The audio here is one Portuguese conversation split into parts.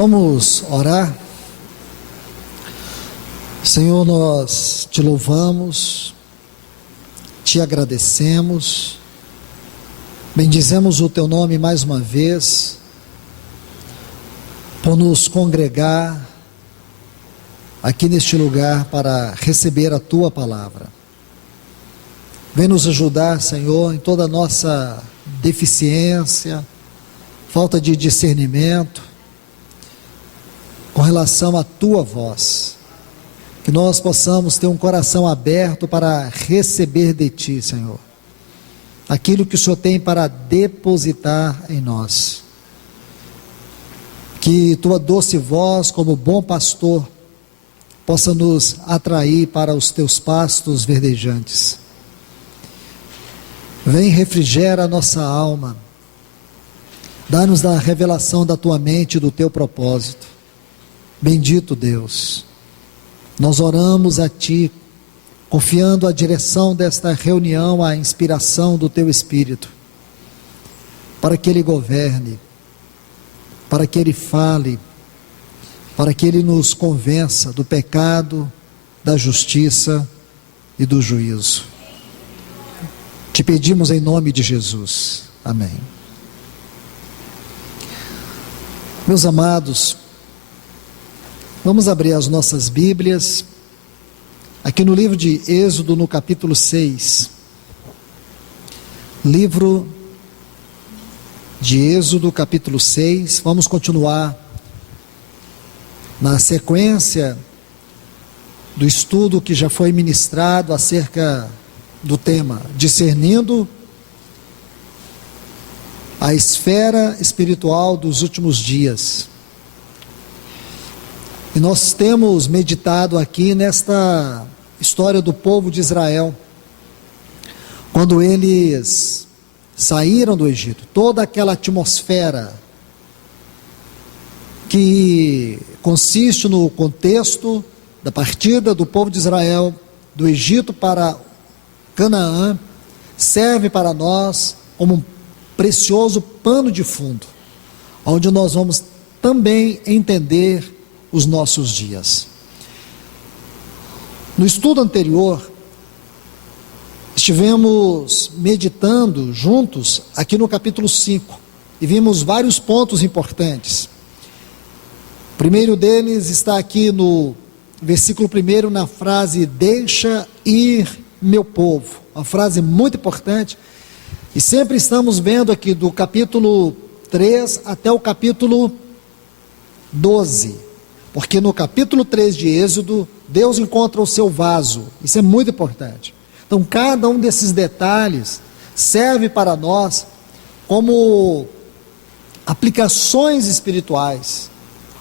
Vamos orar. Senhor, nós te louvamos, te agradecemos, bendizemos o teu nome mais uma vez, por nos congregar aqui neste lugar para receber a tua palavra. Vem nos ajudar, Senhor, em toda a nossa deficiência, falta de discernimento, com relação à tua voz, que nós possamos ter um coração aberto para receber de ti, Senhor, aquilo que o Senhor tem para depositar em nós. Que tua doce voz, como bom pastor, possa nos atrair para os teus pastos verdejantes. Vem, refrigera a nossa alma, dá-nos a revelação da tua mente e do teu propósito. Bendito Deus, nós oramos a ti, confiando a direção desta reunião, a inspiração do teu Espírito, para que Ele governe, para que Ele fale, para que Ele nos convença do pecado, da justiça e do juízo. Te pedimos em nome de Jesus. Amém. Meus amados, vamos abrir as nossas Bíblias, aqui no livro de Êxodo, no capítulo 6. Livro de Êxodo, capítulo 6. Vamos continuar na sequência do estudo que já foi ministrado acerca do tema discernindo a esfera espiritual dos últimos dias. E nós temos meditado aqui nesta história do povo de Israel, quando eles saíram do Egito, toda aquela atmosfera que consiste no contexto da partida do povo de Israel do Egito para Canaã, serve para nós como um precioso pano de fundo, onde nós vamos também entender os nossos dias. No estudo anterior, estivemos meditando juntos aqui no capítulo 5 e vimos vários pontos importantes. O primeiro deles está aqui no versículo 1, na frase: deixa ir meu povo, uma frase muito importante, e sempre estamos vendo aqui do capítulo 3 até o capítulo 12, porque no capítulo 3 de Êxodo, Deus encontra o seu vaso. Isso é muito importante. Então, cada um desses detalhes serve para nós como aplicações espirituais,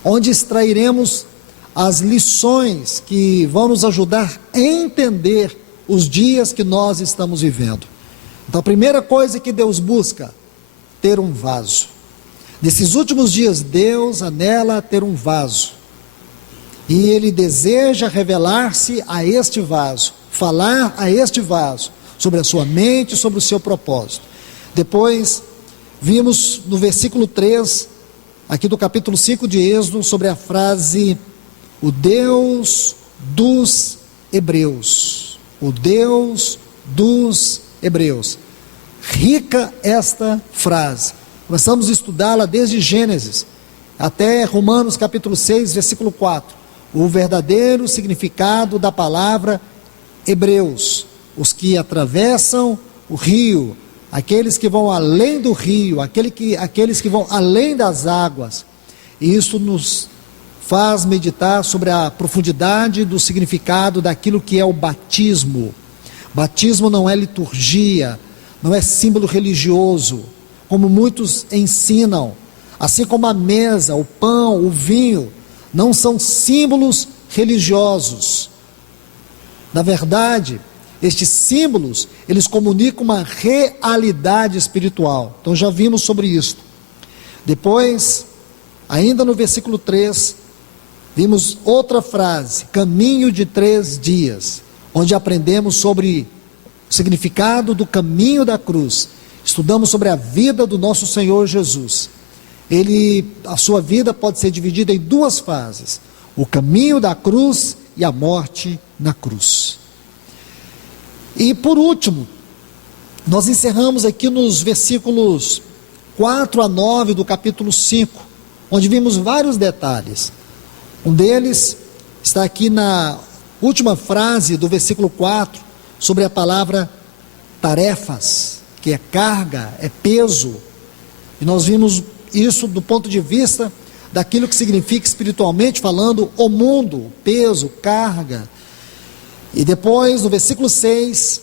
onde extrairemos as lições que vão nos ajudar a entender os dias que nós estamos vivendo. Então, a primeira coisa que Deus busca, ter um vaso. Nesses últimos dias, Deus anela ter um vaso. E Ele deseja revelar-se a este vaso, falar a este vaso, sobre a sua mente, sobre o seu propósito. Depois, vimos no versículo 3, aqui do capítulo 5 de Êxodo, sobre a frase: o Deus dos Hebreus. O Deus dos Hebreus. Rica esta frase. Começamos a estudá-la desde Gênesis até Romanos capítulo 6, versículo 4. O verdadeiro significado da palavra hebreus, os que atravessam o rio, aqueles que vão além do rio, aqueles que vão além das águas. E isso nos faz meditar sobre a profundidade do significado daquilo que é o batismo. Batismo não é liturgia, não é símbolo religioso, como muitos ensinam, assim como a mesa, o pão, o vinho, não são símbolos religiosos. Na verdade, estes símbolos, eles comunicam uma realidade espiritual. Então já vimos sobre isso. Depois, ainda no versículo 3, vimos outra frase: caminho de 3 dias, onde aprendemos sobre o significado do caminho da cruz. Estudamos sobre a vida do nosso Senhor Jesus. a sua vida pode ser dividida em duas fases: o caminho da cruz e a morte na cruz. E por último, nós encerramos aqui nos versículos 4 a 9 do capítulo 5, onde vimos vários detalhes. Um deles está aqui na última frase do versículo 4, sobre a palavra tarefas, que é carga, é peso. E nós vimos isso do ponto de vista daquilo que significa espiritualmente falando o mundo, peso, carga. E depois, no versículo 6,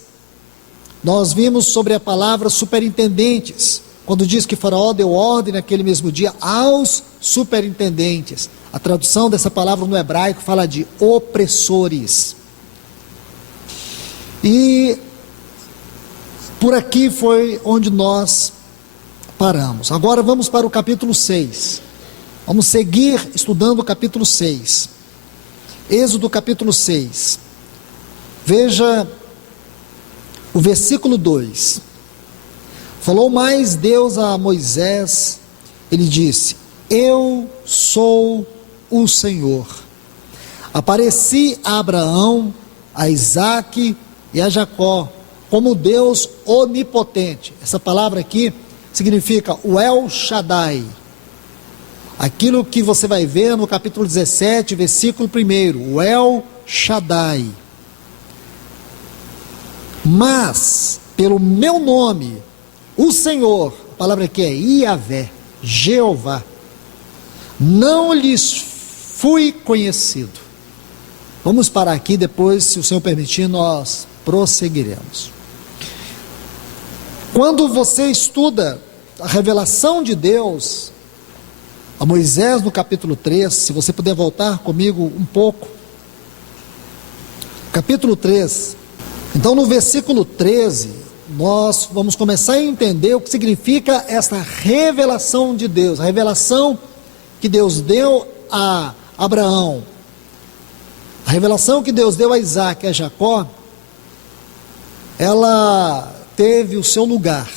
nós vimos sobre a palavra superintendentes, quando diz que Faraó deu ordem naquele mesmo dia aos superintendentes. A tradução dessa palavra no hebraico fala de opressores. E por aqui foi onde nós paramos. Agora vamos para o capítulo 6. Vamos seguir estudando o capítulo 6. Êxodo capítulo 6. Veja o versículo 2. Falou mais Deus a Moisés, ele disse: eu sou o Senhor. Apareci a Abraão, a Isaque e a Jacó como Deus onipotente. Essa palavra aqui significa o El Shaddai. Aquilo que você vai ver no capítulo 17, versículo 1, o El Shaddai. Mas, pelo meu nome, o Senhor, a palavra aqui é Iavé, Jeová, não lhes fui conhecido. Vamos parar aqui, depois, se o Senhor permitir, nós prosseguiremos. Quando você estuda a revelação de Deus a Moisés no capítulo 3, se você puder voltar comigo um pouco, capítulo 3, então no versículo 13, nós vamos começar a entender o que significa esta revelação de Deus, a revelação que Deus deu a Abraão, a revelação que Deus deu a Isaque e a Jacó, ela teve o seu lugar.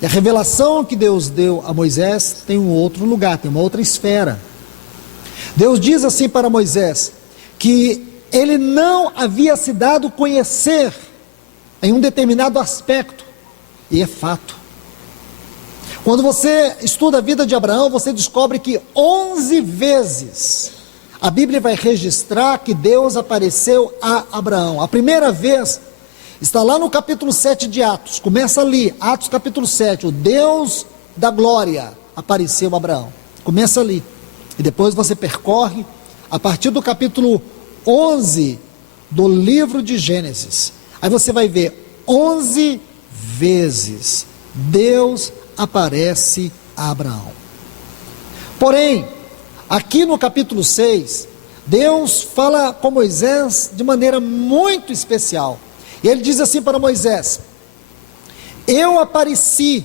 E a revelação que Deus deu a Moisés tem um outro lugar, tem uma outra esfera. Deus diz assim para Moisés, que ele não havia se dado conhecer em um determinado aspecto, e é fato. Quando você estuda a vida de Abraão, você descobre que 11 vezes a Bíblia vai registrar que Deus apareceu a Abraão. A primeira vez está lá no capítulo 7 de Atos, começa ali, Atos capítulo 7, o Deus da glória apareceu a Abraão, começa ali, e depois você percorre, a partir do capítulo 11 do livro de Gênesis, aí você vai ver 11 vezes Deus aparece a Abraão. Porém, aqui no capítulo 6, Deus fala com Moisés de maneira muito especial. E ele diz assim para Moisés: eu apareci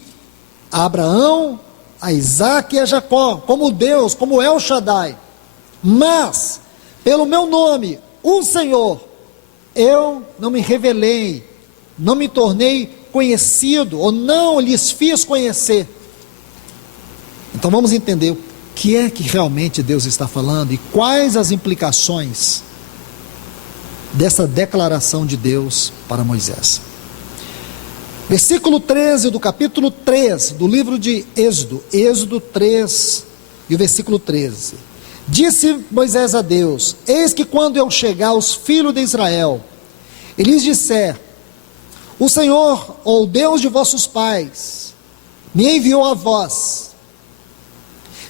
a Abraão, a Isaque e a Jacó, como Deus, como El Shaddai, mas pelo meu nome, o Senhor, eu não me revelei, não me tornei conhecido, ou não lhes fiz conhecer. Então vamos entender o que é que realmente Deus está falando e quais as implicações dessa declaração de Deus para Moisés. Versículo 13 do capítulo 3 do livro de Êxodo, Êxodo 3 e o versículo 13. Disse Moisés a Deus: eis que quando eu chegar aos filhos de Israel, e lhes disser: o Senhor, ou Deus de vossos pais, me enviou a vós,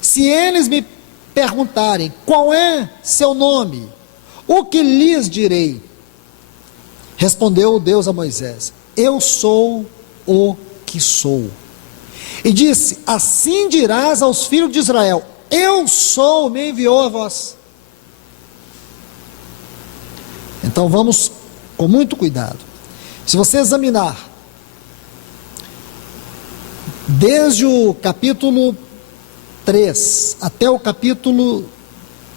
se eles me perguntarem qual é seu nome, o que lhes direi? Respondeu Deus a Moisés: eu sou o que sou. E disse: assim dirás aos filhos de Israel: eu sou, me enviou a vós. Então vamos com muito cuidado. Se você examinar desde o capítulo 3 até o capítulo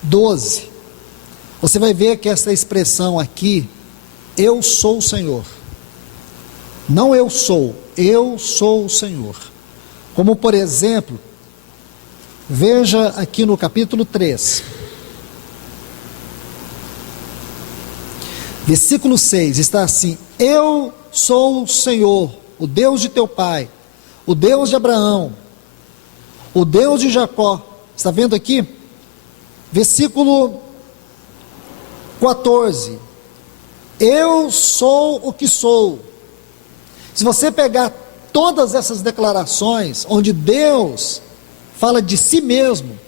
12, você vai ver que essa expressão aqui, eu sou o Senhor, não eu sou o Senhor. Como por exemplo, Veja aqui no capítulo 3, versículo 6, está assim: eu sou o Senhor, o Deus de teu pai, o Deus de Abraão, o Deus de Jacó. Está vendo aqui? Versículo 14, eu sou o que sou. Se você pegar todas essas declarações, onde Deus fala de si mesmo,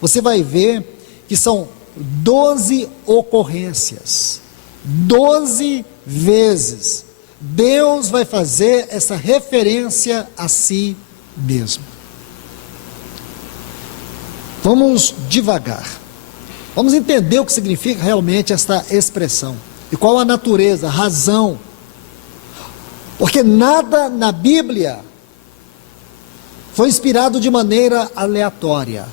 você vai ver que são 12 ocorrências, 12 vezes, Deus vai fazer essa referência a si mesmo. Vamos devagar, vamos entender o que significa realmente esta expressão, e qual a natureza, a razão, porque nada na Bíblia foi inspirado de maneira aleatória,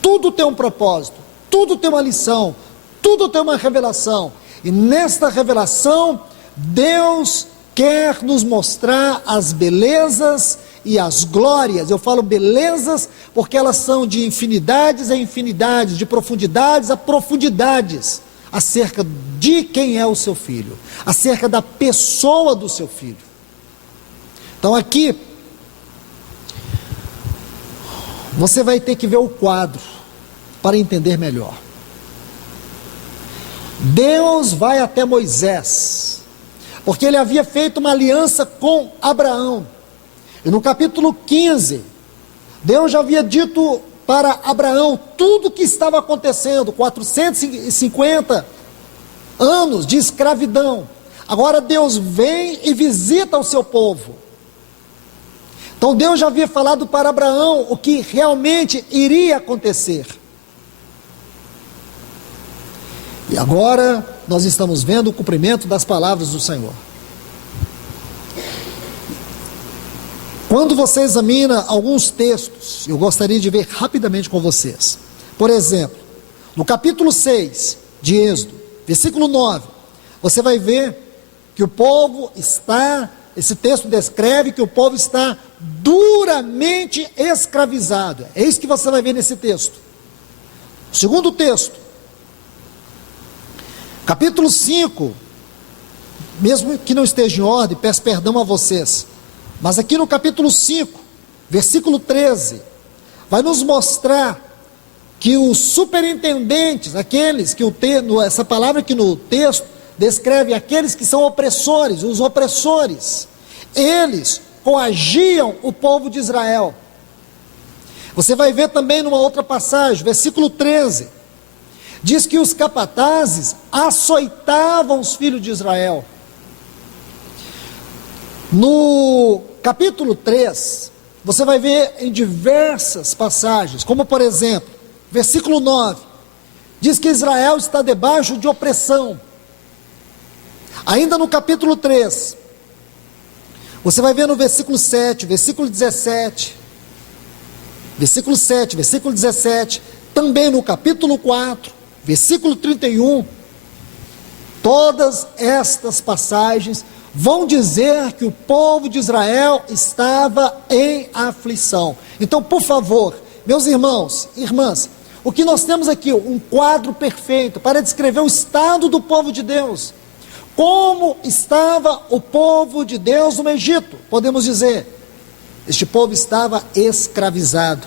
tudo tem um propósito, tudo tem uma lição, tudo tem uma revelação, e nesta revelação, Deus quer nos mostrar as belezas e as glórias. Eu falo belezas porque elas são de infinidades a infinidades, de profundidades a profundidades, acerca de quem é o seu filho, acerca da pessoa do seu filho. Então aqui, você vai ter que ver o quadro para entender melhor. Deus vai até Moisés, porque ele havia feito uma aliança com Abraão, e no capítulo 15, Deus já havia dito para Abraão tudo o que estava acontecendo, 450 anos de escravidão. Agora Deus vem e visita o seu povo. Então Deus já havia falado para Abraão o que realmente iria acontecer. E agora nós estamos vendo o cumprimento das palavras do Senhor. Quando você examina alguns textos, eu gostaria de ver rapidamente com vocês. Por exemplo, no capítulo 6 de Êxodo, versículo 9, você vai ver que o povo está, esse texto descreve que o povo está duramente escravizado. É isso que você vai ver nesse texto. O segundo texto, capítulo 5, mesmo que não esteja em ordem, peço perdão a vocês, mas aqui no capítulo 5, versículo 13, vai nos mostrar que os superintendentes, aqueles que essa palavra aqui no texto descreve aqueles que são opressores, os opressores, eles coagiam o povo de Israel. Você vai ver também numa outra passagem, versículo 13, diz que os capatazes açoitavam os filhos de Israel. No capítulo 3, você vai ver em diversas passagens, como por exemplo, versículo 9, diz que Israel está debaixo de opressão. Ainda no capítulo 3, você vai ver no versículo 7, versículo 17, versículo 7, versículo 17, também no capítulo 4, versículo 31, todas estas passagens vão dizer que o povo de Israel estava em aflição. Então, por favor, meus irmãos, irmãs, o que nós temos aqui, um quadro perfeito para descrever o estado do povo de Deus. Como estava o povo de Deus no Egito? Podemos dizer, este povo estava escravizado.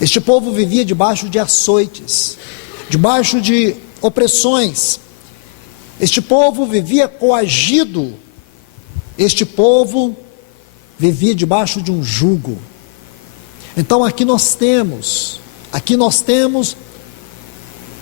Este povo vivia debaixo de açoites, debaixo de opressões. Este povo vivia coagido, este povo vivia debaixo de um jugo. Então aqui nós temos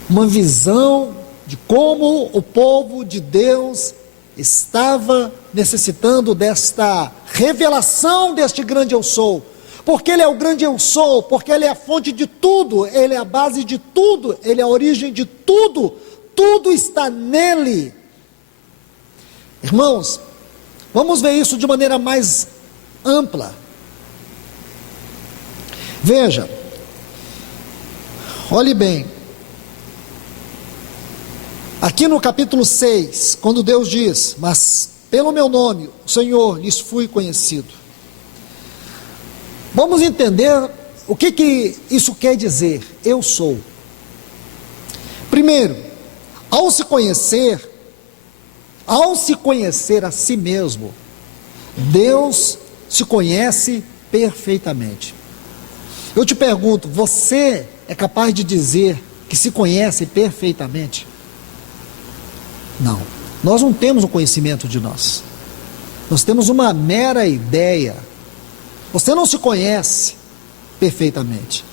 uma visão de como o povo de Deus estava necessitando desta revelação deste grande eu sou. Porque ele é o grande eu sou, porque ele é a fonte de tudo, ele é a base de tudo, ele é a origem de tudo. Tudo está nele. Irmãos, vamos ver isso de maneira mais ampla. Veja, olhe bem, aqui no capítulo 6, quando Deus diz, mas pelo meu nome, o Senhor, lhes fui conhecido. Vamos entender o que isso quer dizer? Eu sou. Primeiro, ao se conhecer a si mesmo, Deus se conhece perfeitamente. Eu te pergunto, você é capaz de dizer que se conhece perfeitamente? Não. Nós não temos o conhecimento de nós. Nós temos uma mera ideia. Você não se conhece perfeitamente.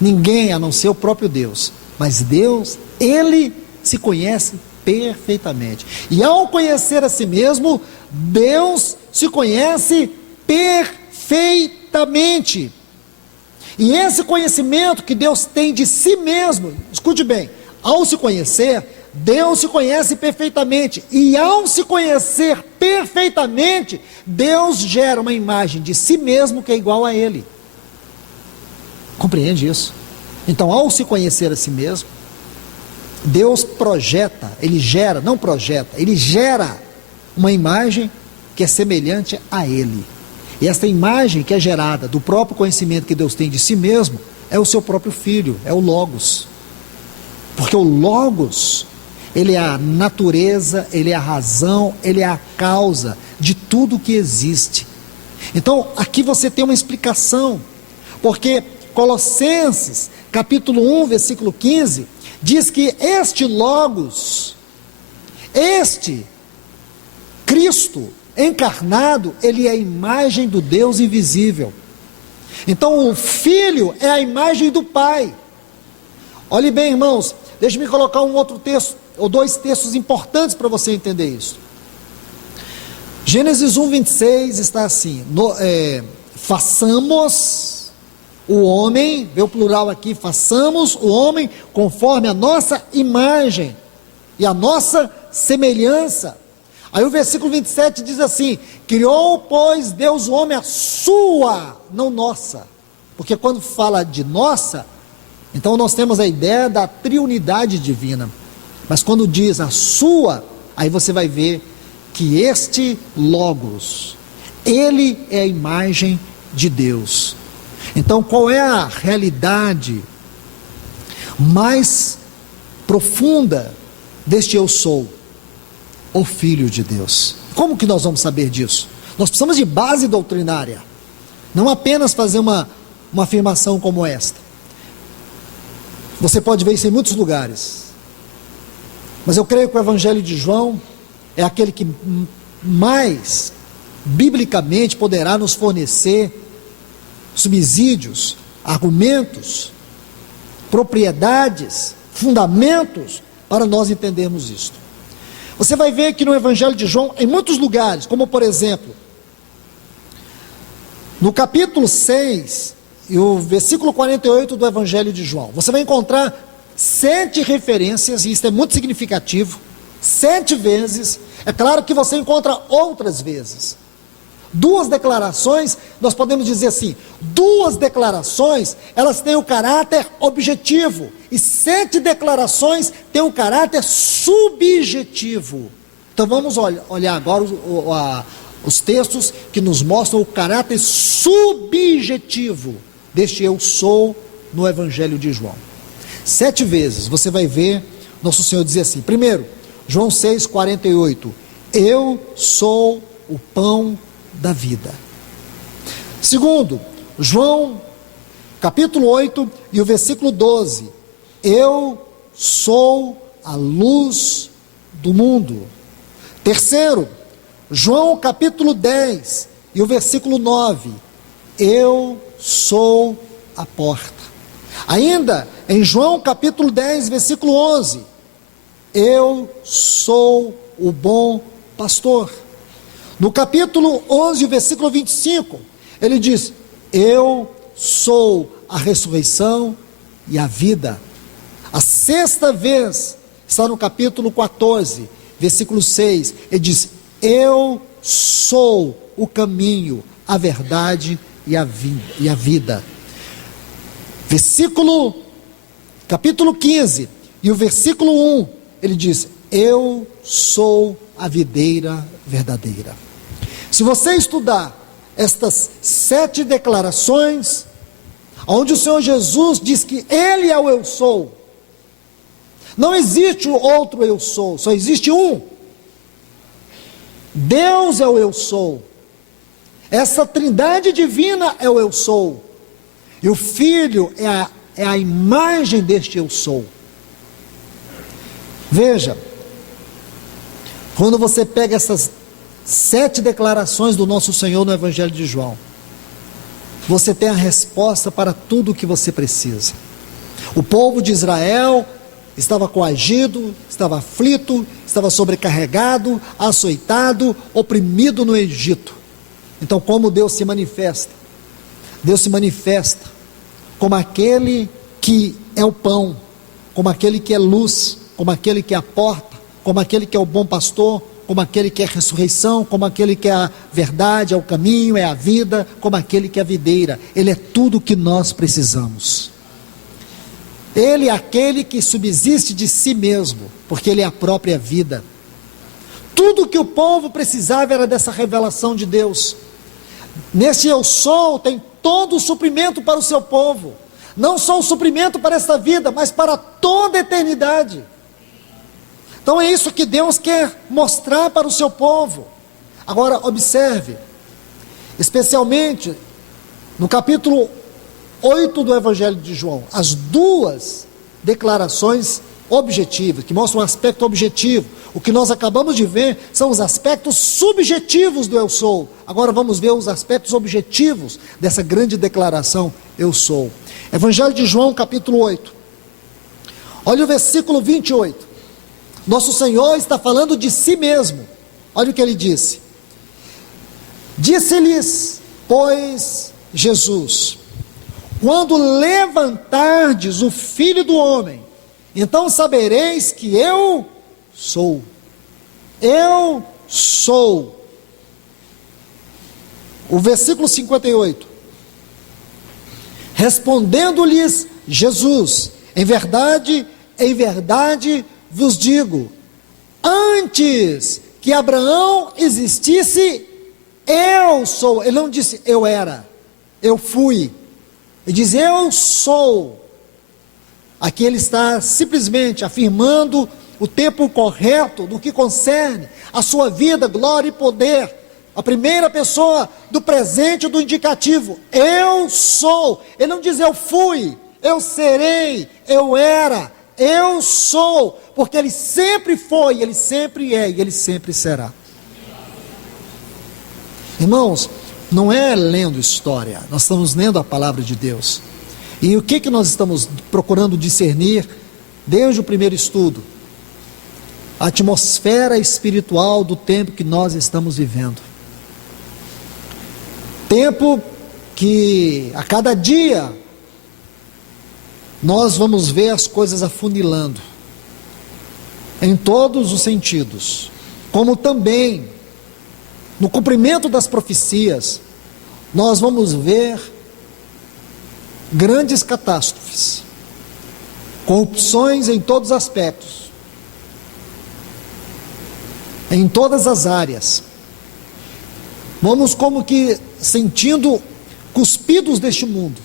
Ninguém a não ser o próprio Deus. Mas Deus, Ele se conhece perfeitamente. E ao conhecer a si mesmo, Deus se conhece perfeitamente. E esse conhecimento que Deus tem de si mesmo, escute bem, ao se conhecer, Deus se conhece perfeitamente. E ao se conhecer perfeitamente, Deus gera uma imagem de si mesmo que é igual a Ele. Compreende isso? Então, ao se conhecer a si mesmo, Deus projeta, Ele gera, não projeta, Ele gera uma imagem que é semelhante a Ele. E esta imagem que é gerada do próprio conhecimento que Deus tem de si mesmo, é o seu próprio Filho, é o Logos. Porque o Logos, ele é a natureza, ele é a razão, ele é a causa de tudo que existe. Então, aqui você tem uma explicação, porque Colossenses, capítulo 1, versículo 15, diz que este Logos, este Cristo encarnado, ele é a imagem do Deus invisível. Então o Filho é a imagem do Pai. Olhe bem, irmãos, deixe-me colocar um outro texto, ou dois textos importantes para você entender isso. Gênesis 1, 26 está assim, façamos o homem, vê o plural aqui, façamos o homem conforme a nossa imagem e a nossa semelhança. Aí o versículo 27 diz assim, criou, pois, Deus o homem a sua, não nossa. Porque quando fala de nossa, então nós temos a ideia da triunidade divina. Mas quando diz a sua, aí você vai ver que este Logos, ele é a imagem de Deus. Então qual é a realidade mais profunda deste eu sou? O Filho de Deus. Como que nós vamos saber disso? Nós precisamos de base doutrinária, não apenas fazer uma afirmação como esta. Você pode ver isso em muitos lugares, mas eu creio que o Evangelho de João é aquele que mais biblicamente poderá nos fornecer subsídios, argumentos, propriedades, fundamentos para nós entendermos isto. Você vai ver que no Evangelho de João, em muitos lugares, como por exemplo, no capítulo 6, e o versículo 48 do Evangelho de João, você vai encontrar 7 referências, e isso é muito significativo, 7 vezes, é claro que você encontra outras vezes. 2 declarações, nós podemos dizer assim, 2 declarações, elas têm o caráter objetivo, e 7 declarações têm o caráter subjetivo. Então vamos olhar agora os textos que nos mostram o caráter subjetivo deste eu sou no Evangelho de João. 7 vezes você vai ver nosso Senhor dizer assim, primeiro, João 6, 48, eu sou o pão da vida. Segundo, João capítulo 8 e o versículo 12, eu sou a luz do mundo. Terceiro, João capítulo 10 e o versículo 9, eu sou a porta. Ainda em João capítulo 10 versículo 11, eu sou o bom pastor. No capítulo 11, versículo 25, ele diz, eu sou a ressurreição e a vida. A 6ª vez está no capítulo 14, versículo 6, ele diz, eu sou o caminho, a verdade e a vida. Capítulo 15, e o versículo 1, ele diz, eu sou a videira verdadeira. Se você estudar estas 7 declarações, onde o Senhor Jesus diz que Ele é o eu sou. Não existe outro eu sou, só existe um. Deus é o eu sou. Essa trindade divina é o eu sou. E o Filho é a imagem deste eu sou. Veja, quando você pega essas 7 declarações do nosso Senhor no Evangelho de João, você tem a resposta para tudo o que você precisa. O povo de Israel estava coagido, estava aflito, estava sobrecarregado, açoitado, oprimido no Egito. Então, como Deus se manifesta? Deus se manifesta como aquele que é o pão, como aquele que é luz, como aquele que é a porta, como aquele que é o bom pastor, como aquele que é a ressurreição, como aquele que é a verdade, é o caminho, é a vida, como aquele que é a videira. Ele é tudo o que nós precisamos. Ele é aquele que subsiste de si mesmo, porque Ele é a própria vida. Tudo que o povo precisava era dessa revelação de Deus. Nesse eu sou tem todo o suprimento para o seu povo, não só o suprimento para esta vida, mas para toda a eternidade. Então é isso que Deus quer mostrar para o seu povo. Agora observe, especialmente no capítulo 8 do Evangelho de João, as 2 declarações objetivas, que mostram um aspecto objetivo. O que nós acabamos de ver são os aspectos subjetivos do eu sou. Agora vamos ver os aspectos objetivos dessa grande declaração, eu sou. Evangelho de João, capítulo 8. Olha o versículo 28. Nosso Senhor está falando de si mesmo. Olha o que Ele disse. Disse-lhes, pois, Jesus: quando levantardes o Filho do Homem, então sabereis que eu sou. Eu sou. O versículo 58. Respondendo-lhes Jesus: em verdade vos digo, antes que Abraão existisse, eu sou. Ele não disse eu era, eu fui. Ele diz eu sou. Aqui ele está simplesmente afirmando o tempo correto do que concerne a sua vida, glória e poder. A primeira pessoa do presente do indicativo, eu sou. Ele não diz eu fui, eu serei, eu era, eu sou, porque Ele sempre foi, Ele sempre é e Ele sempre será. Irmãos, não é lendo história, nós estamos lendo a palavra de Deus. E o que nós estamos procurando discernir desde o primeiro estudo? A atmosfera espiritual do tempo que nós estamos vivendo. Tempo que a cada dia nós vamos ver as coisas afunilando, em todos os sentidos, como também no cumprimento das profecias, nós vamos ver grandes catástrofes, corrupções em todos os aspectos, em todas as áreas. Vamos como que sentindo cuspidos deste mundo,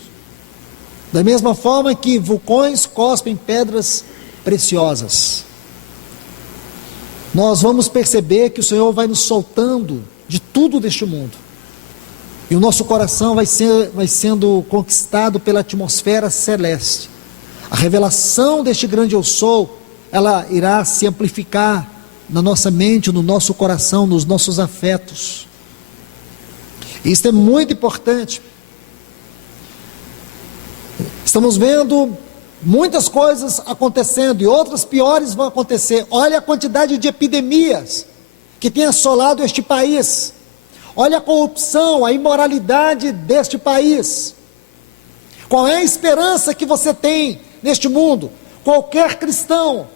da mesma forma que vulcões cospem pedras preciosas. Nós vamos perceber que o Senhor vai nos soltando de tudo deste mundo, e o nosso coração vai sendo conquistado pela atmosfera celeste. A revelação deste grande eu sou, ela irá se amplificar na nossa mente, no nosso coração, nos nossos afetos. Isso é muito importante. Estamos vendo muitas coisas acontecendo e outras piores vão acontecer. Olha a quantidade de epidemias que tem assolado este país. Olha a corrupção, a imoralidade deste país. Qual é a esperança que você tem neste mundo? Qualquer cristão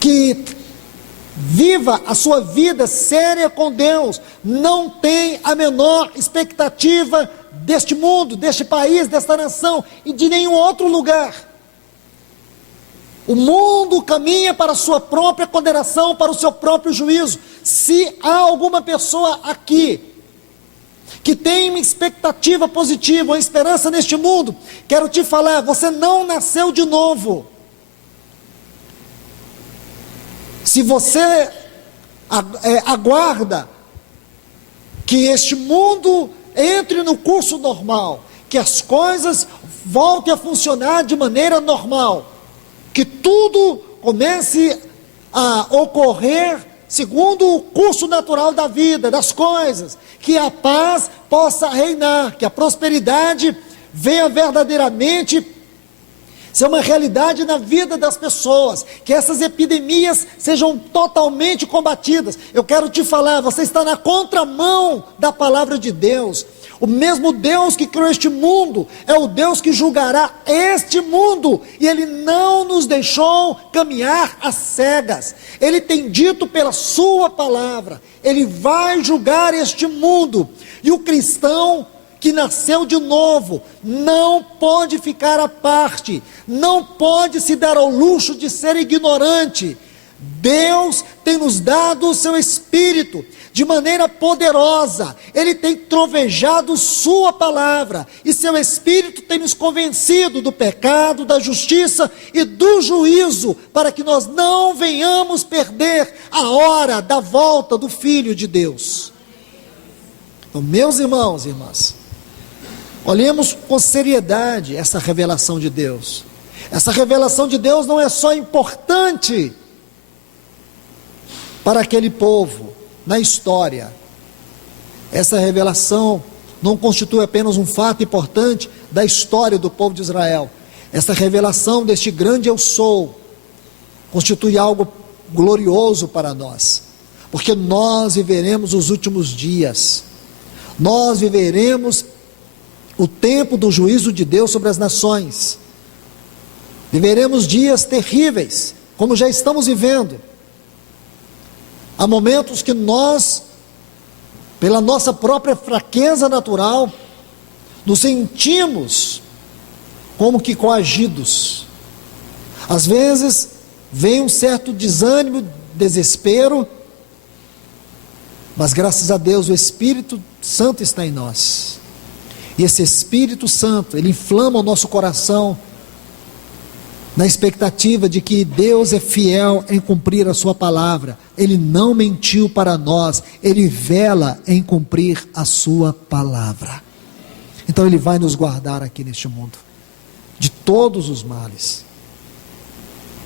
que viva a sua vida séria com Deus não tem a menor expectativa deste mundo, deste país, desta nação e de nenhum outro lugar. O mundo caminha para a sua própria condenação, para o seu próprio juízo. Se há alguma pessoa aqui que tem uma expectativa positiva, uma esperança neste mundo, quero te falar, você não nasceu de novo. Se você aguarda que este mundo entre no curso normal, que as coisas voltem a funcionar de maneira normal, que tudo comece a ocorrer segundo o curso natural da vida, das coisas, que a paz possa reinar, que a prosperidade venha verdadeiramente ser uma realidade na vida das pessoas, que essas epidemias sejam totalmente combatidas. Eu quero te falar, você está na contramão da palavra de Deus. O mesmo Deus que criou este mundo é o Deus que julgará este mundo, e Ele não nos deixou caminhar às cegas. Ele tem dito pela sua palavra, Ele vai julgar este mundo, e o cristão que nasceu de novo não pode ficar à parte, não pode se dar ao luxo de ser ignorante. Deus tem nos dado o seu Espírito de maneira poderosa, Ele tem trovejado sua palavra, e seu Espírito tem nos convencido do pecado, da justiça e do juízo, para que nós não venhamos perder a hora da volta do Filho de Deus. Então, meus irmãos e irmãs, olhemos com seriedade essa revelação de Deus. Essa revelação de Deus não é só importante para aquele povo na história. Essa revelação não constitui apenas um fato importante da história do povo de Israel. Essa revelação deste grande eu sou constitui algo glorioso para nós, porque nós viveremos os últimos dias, nós viveremos o tempo do juízo de Deus sobre as nações, viveremos dias terríveis, como já estamos vivendo. Há momentos que nós, pela nossa própria fraqueza natural, nos sentimos como que coagidos. Às vezes vem um certo desânimo, desespero, mas graças a Deus o Espírito Santo está em nós. E esse Espírito Santo, ele inflama o nosso coração, na expectativa de que Deus é fiel em cumprir a sua palavra. Ele não mentiu para nós, Ele vela em cumprir a sua palavra. Então Ele vai nos guardar aqui neste mundo, de todos os males,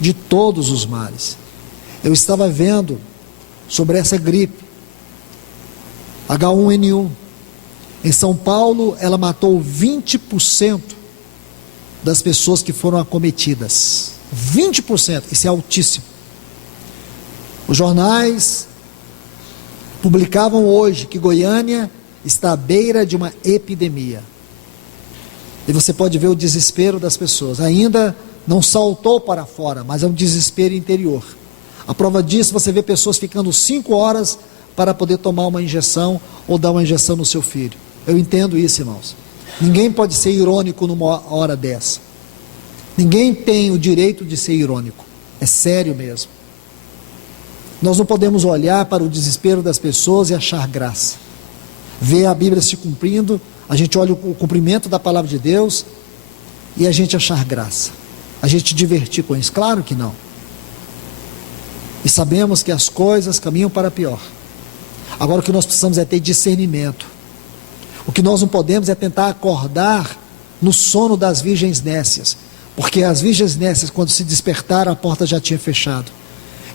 de todos os males. Eu estava vendo sobre essa gripe, H1N1, em São Paulo, ela matou 20% das pessoas que foram acometidas. 20%, isso é altíssimo. Os jornais publicavam hoje que Goiânia está à beira de uma epidemia. E você pode ver o desespero das pessoas. Ainda não saltou para fora, mas é um desespero interior. A prova disso, você vê pessoas ficando 5 horas para poder tomar uma injeção ou dar uma injeção no seu filho. Eu entendo isso, irmãos. Ninguém pode ser irônico numa hora dessa. Ninguém tem o direito de ser irônico. É sério mesmo. Nós não podemos olhar para o desespero das pessoas e achar graça. Ver a Bíblia se cumprindo, a gente olha o cumprimento da palavra de Deus e a gente achar graça. A gente divertir com isso. Claro que não. E sabemos que as coisas caminham para pior. Agora o que nós precisamos é ter discernimento. O que nós não podemos é tentar acordar no sono das virgens nécias, porque as virgens nécias, quando se despertaram, a porta já tinha fechado.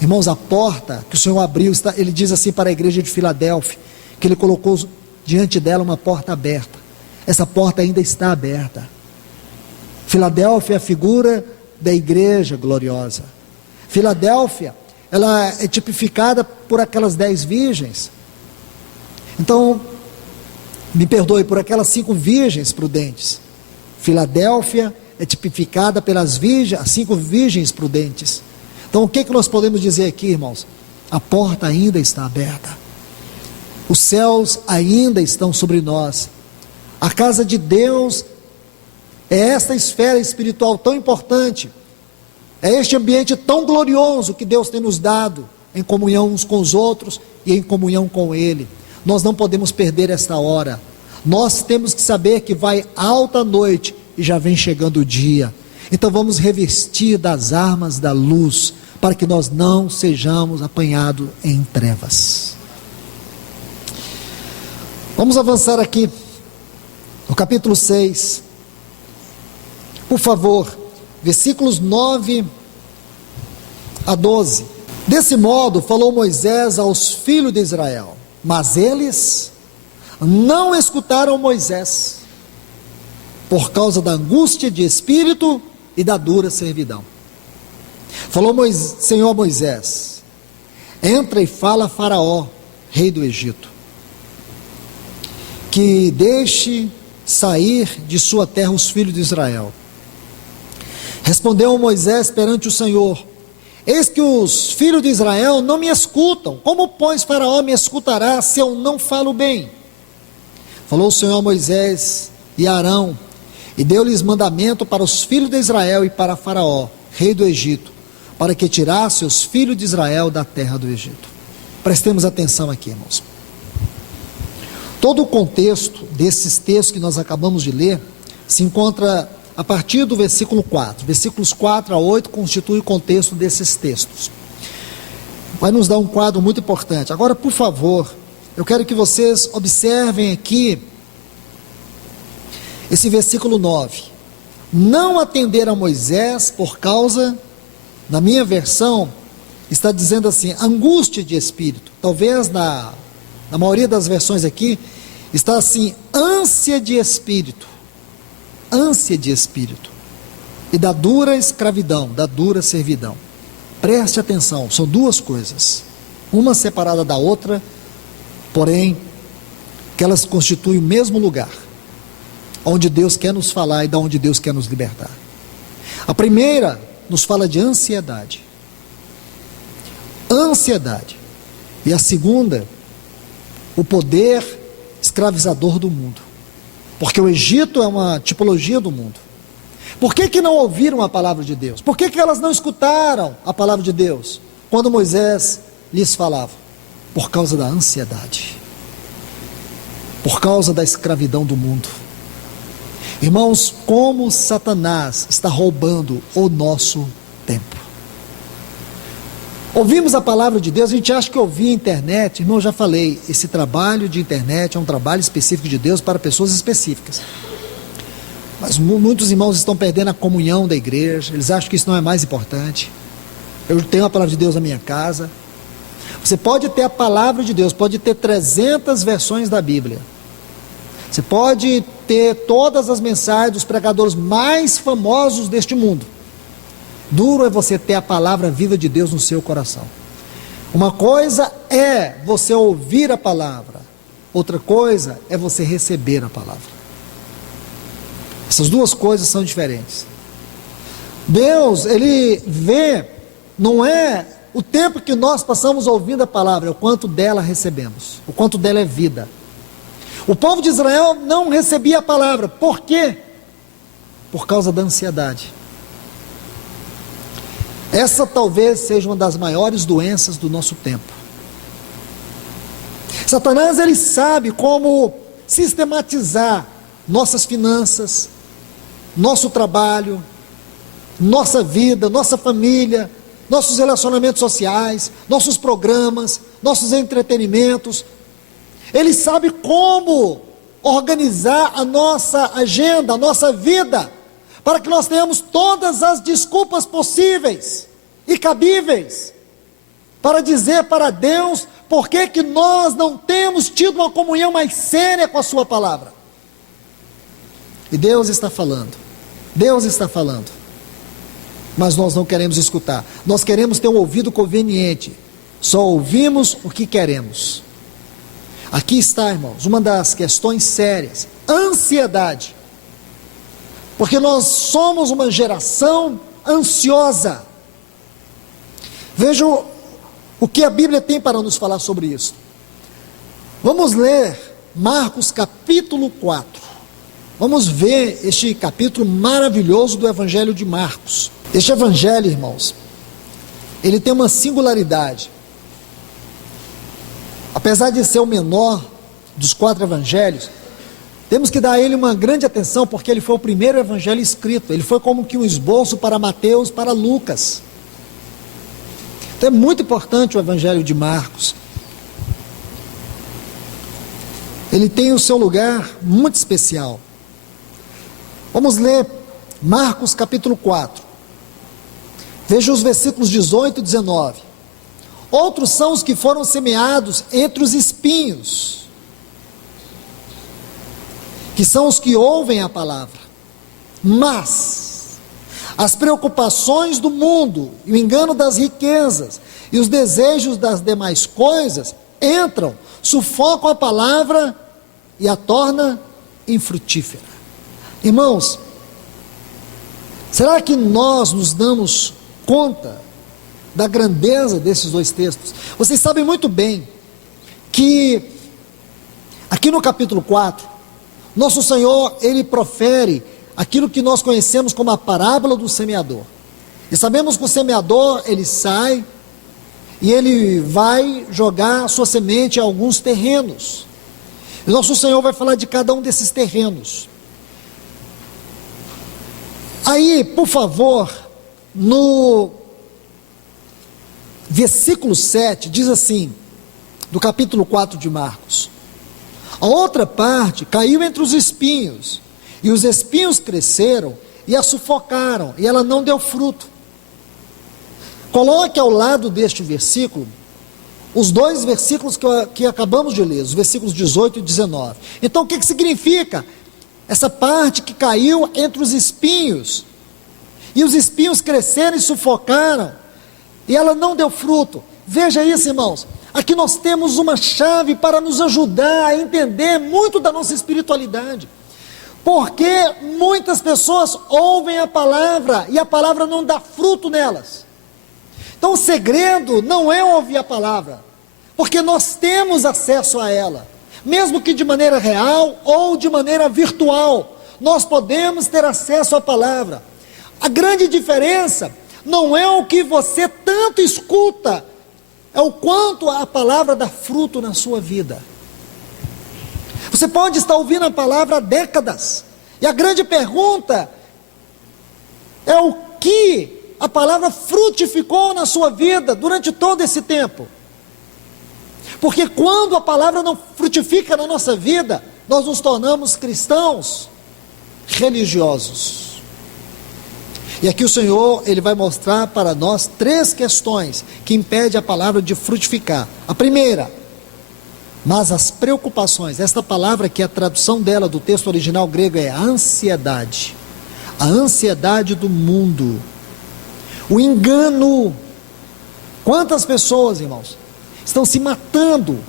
Irmãos, a porta que o Senhor abriu, Ele diz assim para a igreja de Filadélfia, que Ele colocou diante dela uma porta aberta. Essa porta ainda está aberta. Filadélfia é a figura da igreja gloriosa. Filadélfia, ela é tipificada por aquelas 10 virgens. Então, me perdoe, por aquelas 5 virgens prudentes. Filadélfia é tipificada pelas virgens, as 5 virgens prudentes. Então o que nós podemos dizer aqui, irmãos? A porta ainda está aberta. Os céus ainda estão sobre nós. A casa de Deus é esta esfera espiritual tão importante. É este ambiente tão glorioso que Deus tem nos dado, em comunhão uns com os outros e em comunhão com Ele. Nós não podemos perder esta hora. Nós temos que saber que vai alta noite e já vem chegando o dia. Então vamos revestir das armas da luz, para que nós não sejamos apanhados em trevas. Vamos avançar aqui, no capítulo 6, por favor, versículos 9 a 12. Desse modo falou Moisés aos filhos de Israel, mas eles não escutaram Moisés, por causa da angústia de espírito e da dura servidão. Falou Senhor a Moisés: entra e fala a Faraó, rei do Egito, que deixe sair de sua terra os filhos de Israel. Respondeu Moisés perante o Senhor: eis que os filhos de Israel não me escutam. Como, pois, Faraó me escutará se eu não falo bem? Falou o Senhor a Moisés e a Arão, e deu-lhes mandamento para os filhos de Israel e para Faraó, rei do Egito, para que tirasse os filhos de Israel da terra do Egito. Prestemos atenção aqui, irmãos. Todo o contexto desses textos que nós acabamos de ler se encontra a partir do versículo 4. Versículos 4 a 8 constituem o contexto desses textos. Vai nos dar um quadro muito importante. Agora, por favor, eu quero que vocês observem aqui esse versículo 9. Não atenderam a Moisés por causa, na minha versão, está dizendo assim, angústia de espírito. Talvez na maioria das versões aqui, está assim, ânsia de espírito. Ânsia de espírito. E da dura escravidão, da dura servidão. Preste atenção, são duas coisas. Uma separada da outra, porém, que elas constituem o mesmo lugar, onde Deus quer nos falar e da onde Deus quer nos libertar. A primeira nos fala de ansiedade. Ansiedade. E a segunda, o poder escravizador do mundo. Porque o Egito é uma tipologia do mundo. Por que não ouviram a palavra de Deus? Por que elas não escutaram a palavra de Deus quando Moisés lhes falava? Por causa da ansiedade. Por causa da escravidão do mundo. Irmãos, como Satanás está roubando o nosso tempo. Ouvimos a palavra de Deus, a gente acha que ouvir a internet, irmão, eu já falei, esse trabalho de internet é um trabalho específico de Deus para pessoas específicas. Mas muitos irmãos estão perdendo a comunhão da igreja, eles acham que isso não é mais importante. Eu tenho a palavra de Deus na minha casa. Você pode ter a palavra de Deus, pode ter 300 versões da Bíblia. Você pode ter todas as mensagens dos pregadores mais famosos deste mundo. Duro é você ter a palavra viva de Deus no seu coração. Uma coisa é você ouvir a palavra, outra coisa é você receber a palavra. Essas duas coisas são diferentes. Deus, Ele vê, não é o tempo que nós passamos ouvindo a palavra, é o quanto dela recebemos, o quanto dela é vida. O povo de Israel não recebia a palavra, por quê? Por causa da ansiedade. Essa talvez seja uma das maiores doenças do nosso tempo. Satanás, ele sabe como sistematizar nossas finanças, nosso trabalho, nossa vida, nossa família, nossos relacionamentos sociais, nossos programas, nossos entretenimentos. Ele sabe como organizar a nossa agenda, a nossa vida, para que nós tenhamos todas as desculpas possíveis e cabíveis, para dizer para Deus, por que nós não temos tido uma comunhão mais séria com a sua palavra. E Deus está falando, mas nós não queremos escutar, nós queremos ter um ouvido conveniente, só ouvimos o que queremos. Aqui está, irmãos, uma das questões sérias, ansiedade, porque nós somos uma geração ansiosa. Vejam o que a Bíblia tem para nos falar sobre isso. Vamos ler Marcos capítulo 4, vamos ver este capítulo maravilhoso do Evangelho de Marcos. Este Evangelho, irmãos, ele tem uma singularidade. Apesar de ser o menor dos 4 evangelhos, Temos que dar a ele uma grande atenção, porque ele foi o primeiro evangelho escrito. Ele foi como que um esboço para Mateus, para Lucas. Então é muito importante o evangelho de Marcos. Ele tem o seu lugar muito especial. Vamos ler Marcos capítulo 4. Veja os versículos 18 e 19. Outros são os que foram semeados entre os espinhos, que são os que ouvem a palavra, mas as preocupações do mundo, e o engano das riquezas, e os desejos das demais coisas, entram, sufocam a palavra e a torna infrutífera. Irmãos, será que nós nos damos conta da grandeza desses dois textos? Vocês sabem muito bem que aqui no capítulo 4, nosso Senhor, ele profere aquilo que nós conhecemos como a parábola do semeador. E sabemos que o semeador, ele sai e ele vai jogar a sua semente em alguns terrenos. E nosso Senhor vai falar de cada um desses terrenos. Aí, por favor, no versículo 7, diz assim, do capítulo 4 de Marcos: a outra parte caiu entre os espinhos, e os espinhos cresceram e a sufocaram, e ela não deu fruto. Coloque ao lado deste versículo os dois versículos que acabamos de ler, os versículos 18 e 19. Então o que significa essa parte que caiu entre os espinhos? E os espinhos cresceram e sufocaram, e ela não deu fruto. Veja isso, irmãos. Aqui nós temos uma chave para nos ajudar a entender muito da nossa espiritualidade. Porque muitas pessoas ouvem a palavra e a palavra não dá fruto nelas. Então o segredo não é ouvir a palavra, porque nós temos acesso a ela, mesmo que de maneira real ou de maneira virtual, nós podemos ter acesso à palavra. A grande diferença não é o que você tanto escuta, é o quanto a palavra dá fruto na sua vida. Você pode estar ouvindo a palavra há décadas, e a grande pergunta é o que a palavra frutificou na sua vida durante todo esse tempo. Porque quando a palavra não frutifica na nossa vida, nós nos tornamos cristãos religiosos. E aqui o Senhor, ele vai mostrar para nós três questões que impedem a palavra de frutificar. A primeira, mas as preocupações. Esta palavra, que é a tradução dela do texto original grego, é a ansiedade. A ansiedade do mundo. O engano. Quantas pessoas, irmãos, estão se matando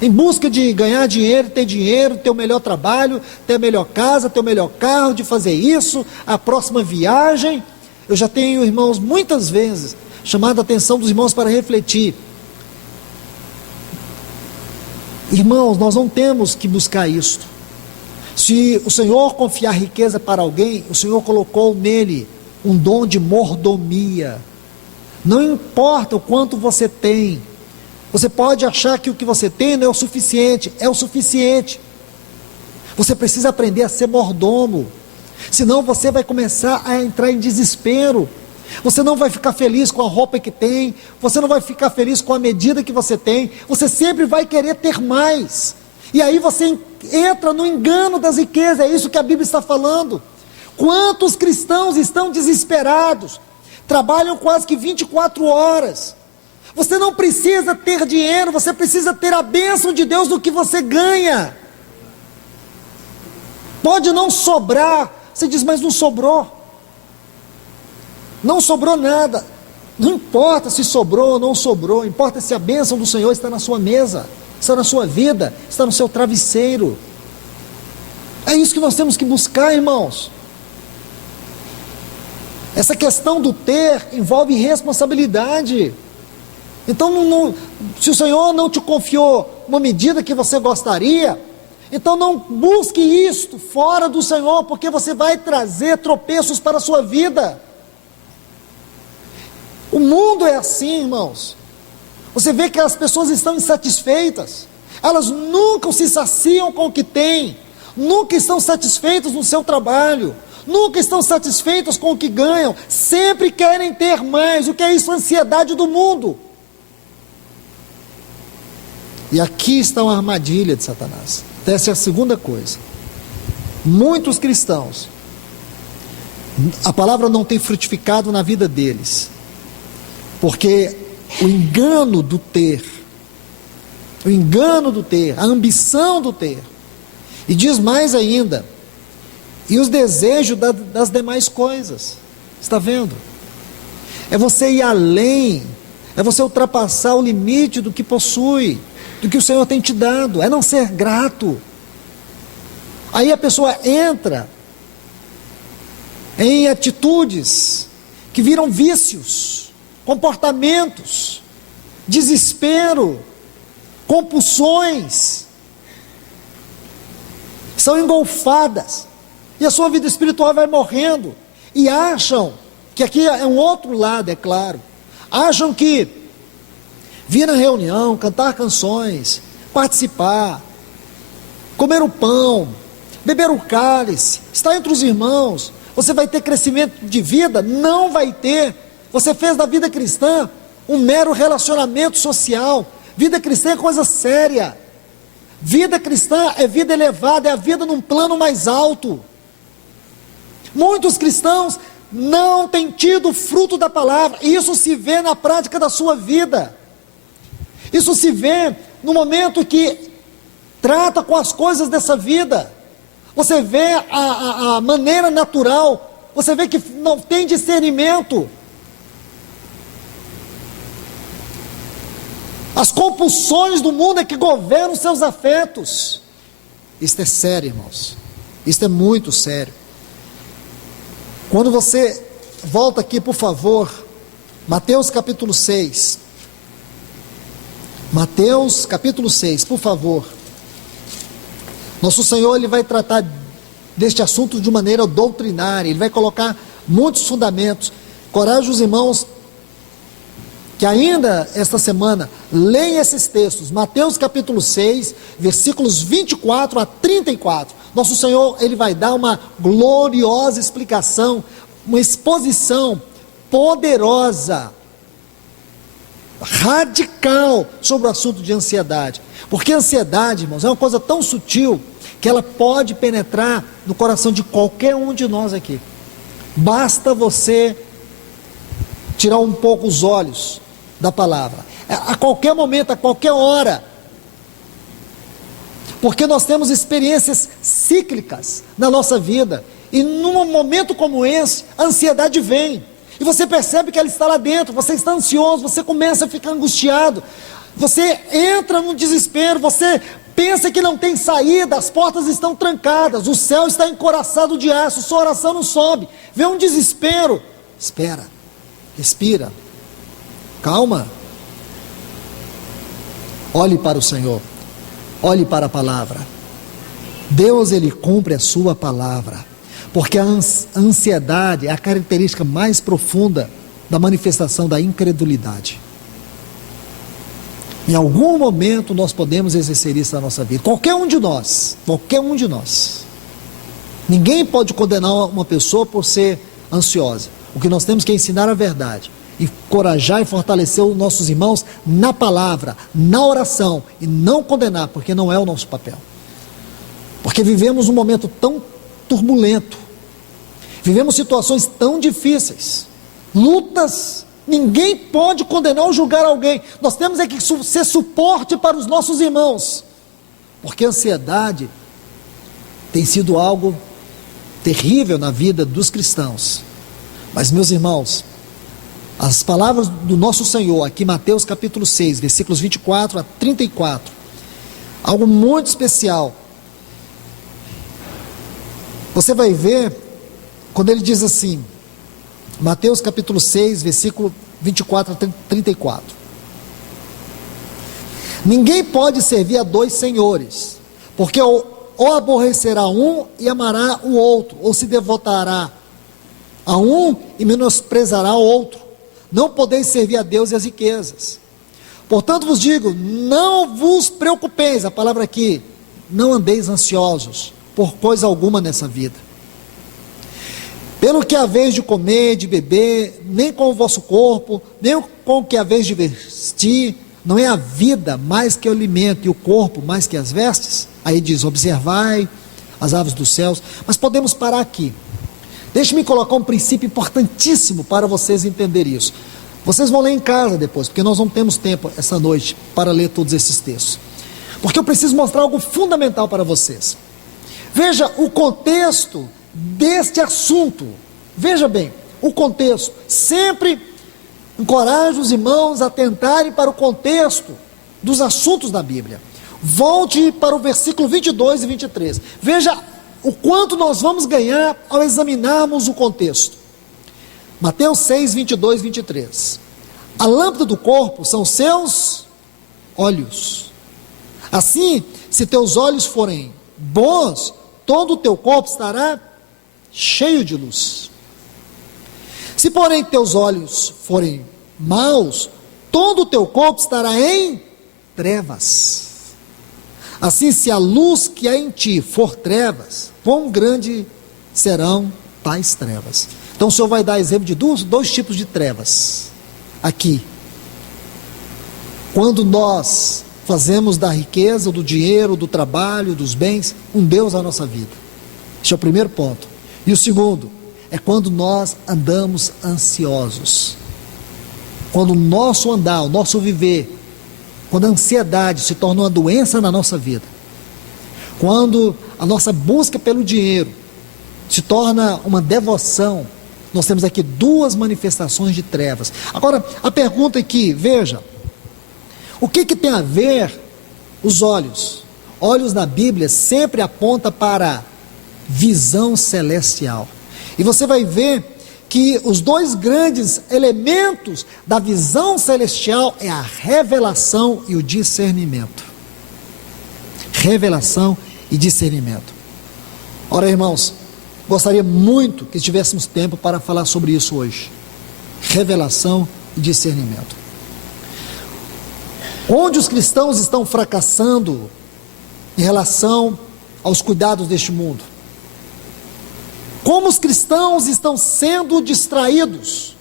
em busca de ganhar dinheiro, ter o melhor trabalho, ter a melhor casa, ter o melhor carro, de fazer isso, a próxima viagem. Eu já tenho, irmãos, muitas vezes chamado a atenção dos irmãos para refletir. Irmãos, nós não temos que buscar isto. Se o Senhor confiar riqueza para alguém, o Senhor colocou nele um dom de mordomia. Não importa o quanto você tem, você pode achar que o que você tem não é o suficiente, é o suficiente. Você precisa aprender a ser mordomo, senão você vai começar a entrar em desespero. Você não vai ficar feliz com a roupa que tem, você não vai ficar feliz com a medida que você tem, você sempre vai querer ter mais. E aí você entra no engano das riquezas, é isso que a Bíblia está falando. Quantos cristãos estão desesperados, trabalham quase que 24 horas. Você não precisa ter dinheiro, você precisa ter a bênção de Deus do que você ganha. Pode não sobrar, você diz, mas não sobrou. Não sobrou nada. Não importa se sobrou ou não sobrou, importa se a bênção do Senhor está na sua mesa, está na sua vida, está no seu travesseiro. É isso que nós temos que buscar, irmãos. Essa questão do ter envolve responsabilidade. Então, se o Senhor não te confiou uma medida que você gostaria, então não busque isto fora do Senhor, porque você vai trazer tropeços para a sua vida. O mundo é assim, irmãos. Você vê que as pessoas estão insatisfeitas, elas nunca se saciam com o que têm. nunca estão satisfeitos no seu trabalho, nunca estão satisfeitos com o que ganham, sempre querem ter mais. O que é isso? A ansiedade do mundo. E aqui está uma armadilha de Satanás. Essa é a segunda coisa. Muitos cristãos, a palavra não tem frutificado na vida deles, porque o engano do ter, a ambição do ter, e diz mais ainda, e os desejos das demais coisas, está vendo? É você ir além, é você ultrapassar o limite do que possui, do que o Senhor tem te dado, é não ser grato. Aí a pessoa entra em atitudes que viram vícios, comportamentos, desespero, compulsões, são engolfadas, e a sua vida espiritual vai morrendo, e acham, que aqui é um outro lado, é claro, acham que vir na reunião, cantar canções, participar, comer o pão, beber o cálice, estar entre os irmãos, você vai ter crescimento de vida? Não vai ter. Você fez da vida cristã um mero relacionamento social. Vida cristã é coisa séria. Vida cristã é vida elevada, é a vida num plano mais alto. Muitos cristãos não têm tido o fruto da palavra, e isso se vê na prática da sua vida. Isso se vê no momento que trata com as coisas dessa vida. Você vê a maneira natural, você vê que não tem discernimento. As compulsões do mundo é que governam os seus afetos. Isto é sério, irmãos. Isto é muito sério. Quando você volta aqui, por favor, Mateus capítulo 6. Mateus capítulo 6, por favor. Nosso Senhor, Ele vai tratar deste assunto de maneira doutrinária, Ele vai colocar muitos fundamentos. Coragem os irmãos que ainda esta semana leem esses textos, Mateus capítulo 6, versículos 24 a 34. Nosso Senhor, Ele vai dar uma gloriosa explicação, uma exposição poderosa, radical sobre o assunto de ansiedade. Porque a ansiedade, irmãos, é uma coisa tão sutil que ela pode penetrar no coração de qualquer um de nós aqui. Basta você tirar um pouco os olhos da palavra, a qualquer momento, a qualquer hora, porque nós temos experiências cíclicas na nossa vida, e num momento como esse, a ansiedade vem, e você percebe que ela está lá dentro, você está ansioso, você começa a ficar angustiado, você entra no desespero, você pensa que não tem saída, as portas estão trancadas, o céu está encoraçado de aço, sua oração não sobe, vê um desespero. Espera, respira, calma, olhe para o Senhor, olhe para a palavra. Deus, Ele cumpre a sua palavra, porque a ansiedade é a característica mais profunda da manifestação da incredulidade. Em algum momento nós podemos exercer isso na nossa vida, qualquer um de nós, ninguém pode condenar uma pessoa por ser ansiosa. O que nós temos que ensinar a verdade, encorajar e fortalecer os nossos irmãos na palavra, na oração, e não condenar, porque não é o nosso papel. Porque vivemos um momento tão turbulento, vivemos situações tão difíceis, lutas. Ninguém pode condenar ou julgar alguém. Nós temos é que ser suporte para os nossos irmãos, porque a ansiedade tem sido algo terrível na vida dos cristãos. Mas, meus irmãos, as palavras do nosso Senhor, aqui Mateus capítulo 6, versículos 24 a 34, algo muito especial. Você vai ver, quando ele diz assim, Mateus capítulo 6, versículo 24 a 34. Ninguém pode servir a dois senhores, porque ou aborrecerá um e amará o outro, ou se devotará a um e menosprezará o outro. Não podeis servir a Deus e as riquezas. Portanto vos digo, não vos preocupeis, a palavra aqui, não andeis ansiosos por coisa alguma nessa vida. Pelo que é a vez de comer, de beber, nem com o vosso corpo, nem com o que é a vez de vestir, não é a vida mais que o alimento e o corpo mais que as vestes? Aí diz, observai as aves dos céus. Mas podemos parar aqui. Deixe-me colocar um princípio importantíssimo para vocês entenderem isso. Vocês vão ler em casa depois, porque nós não temos tempo essa noite para ler todos esses textos. Porque eu preciso mostrar algo fundamental para vocês. Veja o contexto deste assunto. Veja bem, o contexto. Sempre encorajo os irmãos a atentarem para o contexto dos assuntos da Bíblia. Volte para o versículo 22 e 23. Veja o quanto nós vamos ganhar ao examinarmos o contexto. Mateus 6, 22 e 23. A lâmpada do corpo são os seus olhos. Assim, se teus olhos forem bons, todo o teu corpo estará cheio de luz. Se porém teus olhos forem maus, todo o teu corpo estará em trevas. Assim, se a luz que há em ti for trevas, quão grande serão tais trevas. Então o Senhor vai dar exemplo de dois tipos de trevas aqui. Quando nós fazemos da riqueza, do dinheiro, do trabalho, dos bens, um Deus na nossa vida. Esse é o primeiro ponto. E o segundo é quando nós andamos ansiosos. Quando o nosso andar, o nosso viver, quando a ansiedade se torna uma doença na nossa vida. Quando a nossa busca pelo dinheiro se torna uma devoção. Nós temos aqui duas manifestações de trevas. Agora, a pergunta aqui, veja, o que tem a ver os olhos? Olhos na Bíblia sempre aponta para visão celestial. E você vai ver que os dois grandes elementos da visão celestial é a revelação e o discernimento. Revelação e discernimento. Ora, irmãos, gostaria muito que tivéssemos tempo para falar sobre isso hoje. Revelação e discernimento. Onde os cristãos estão fracassando em relação aos cuidados deste mundo? Como os cristãos estão sendo distraídos?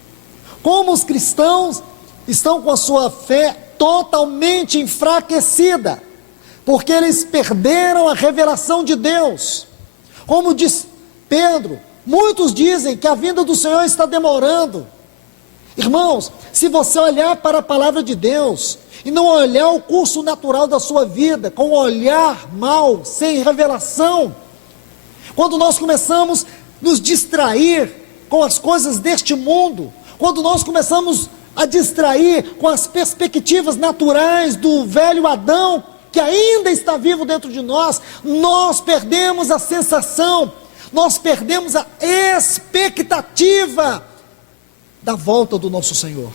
Como os cristãos estão com a sua fé totalmente enfraquecida? Porque eles perderam a revelação de Deus. Como diz Pedro, muitos dizem que a vinda do Senhor está demorando. Irmãos, se você olhar para a palavra de Deus e não olhar o curso natural da sua vida com um olhar mau, sem revelação, quando nós começamos a nos distrair com as coisas deste mundo, quando nós começamos a distrair com as perspectivas naturais do velho Adão, que ainda está vivo dentro de nós, nós perdemos a sensação, nós perdemos a expectativa da volta do nosso Senhor.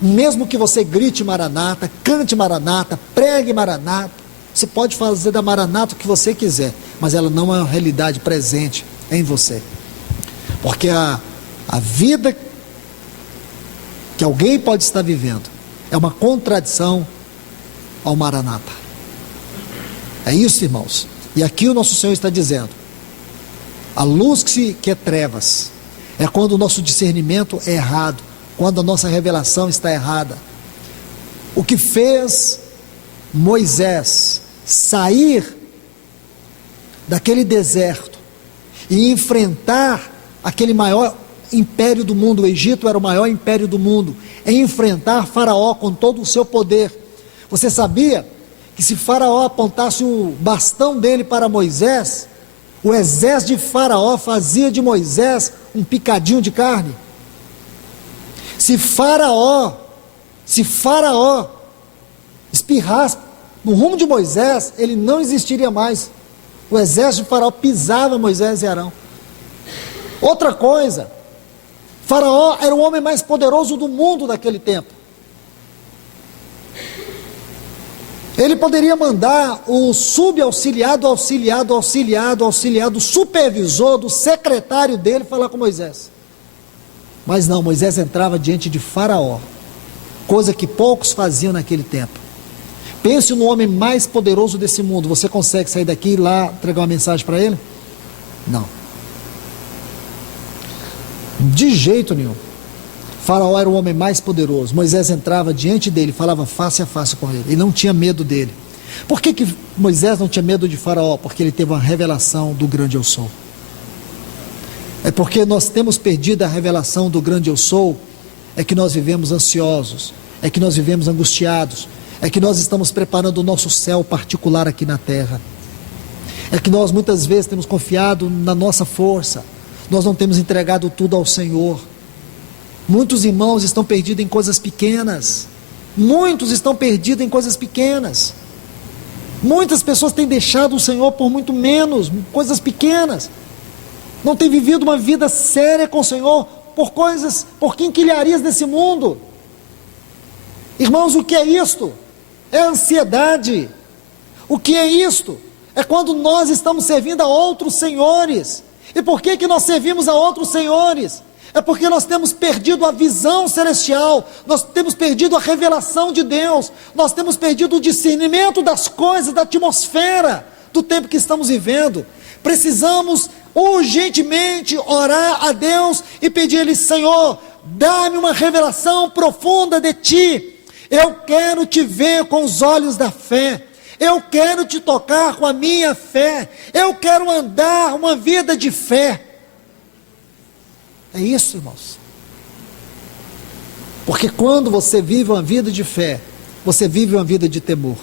Mesmo que você grite Maranata, cante Maranata, pregue Maranata, você pode fazer da Maranata o que você quiser, mas ela não é uma realidade presente em você, porque a vida que alguém pode estar vivendo é uma contradição ao Maranata. É isso, irmãos. E aqui o nosso Senhor está dizendo, a luz que é trevas, é quando o nosso discernimento é errado, quando a nossa revelação está errada. O que fez Moisés sair daquele deserto e enfrentar aquele maior império do mundo, o Egito era o maior império do mundo, é enfrentar Faraó com todo o seu poder. Você sabia que se Faraó apontasse o bastão dele para Moisés, o exército de Faraó fazia de Moisés um picadinho de carne? Se Faraó espirrasse no rumo de Moisés, ele não existiria mais. O exército de Faraó pisava Moisés e Arão. Outra coisa, Faraó era o homem mais poderoso do mundo naquele tempo. Ele poderia mandar o subauxiliar do supervisor, do secretário dele falar com Moisés. Mas não, Moisés entrava diante de Faraó, coisa que poucos faziam naquele tempo. Pense no homem mais poderoso desse mundo. Você consegue sair daqui e ir lá entregar uma mensagem para ele? Não. De jeito nenhum. Faraó era o homem mais poderoso. Moisés entrava diante dele, falava face a face com ele, e não tinha medo dele. Por que Moisés não tinha medo de Faraó? Porque ele teve uma revelação do grande eu sou. É porque nós temos perdido a revelação do grande eu sou, é que nós vivemos ansiosos, é que nós vivemos angustiados, é que nós estamos preparando o nosso céu particular aqui na terra. É que nós muitas vezes temos confiado na nossa força, nós não temos entregado tudo ao Senhor. Muitos irmãos estão perdidos em coisas pequenas, muitos estão perdidos em coisas pequenas. Muitas pessoas têm deixado o Senhor por muito menos, coisas pequenas. Não têm vivido uma vida séria com o Senhor por quinquilharias desse mundo. Irmãos, o que é isto? É ansiedade. O que é isto? É quando nós estamos servindo a outros senhores. E por que nós servimos a outros senhores? É porque nós temos perdido a visão celestial, nós temos perdido a revelação de Deus, nós temos perdido o discernimento das coisas, da atmosfera, do tempo que estamos vivendo. Precisamos urgentemente orar a Deus e pedir-lhe: Senhor, dá-me uma revelação profunda de Ti. Eu quero Te ver com os olhos da fé. Eu quero Te tocar com a minha fé. Eu quero andar uma vida de fé. É isso, irmãos. Porque quando você vive uma vida de fé, você vive uma vida de temor.